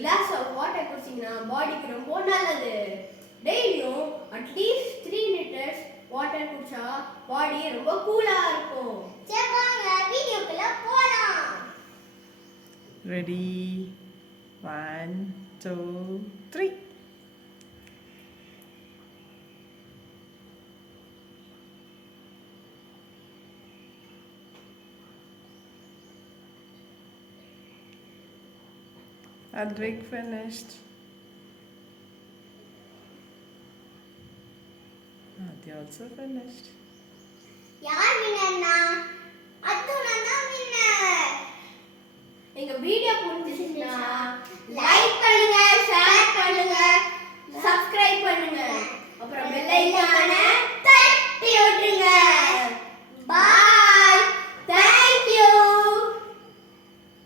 glass of water குடிச்சீங்கன்னா பாடிக்கு ரொம்ப நல்லது. டெய்லியும் அட்லீஸ்ட் 3 liters வாட்டர் குடிச்சா பாடி ரொம்ப கூலா இருக்கும். சரி வாங்க வீடியோக்குள்ள போலாம். Ready 1 2 3. Advik finished. Adi also finished. யார் வின்னர்னா? அத்துனா தான் வின்னர். எங்க வீடியோ பிடிச்சிருந்தா லைக் பண்ணுங்க, ஷேர் பண்ணுங்க.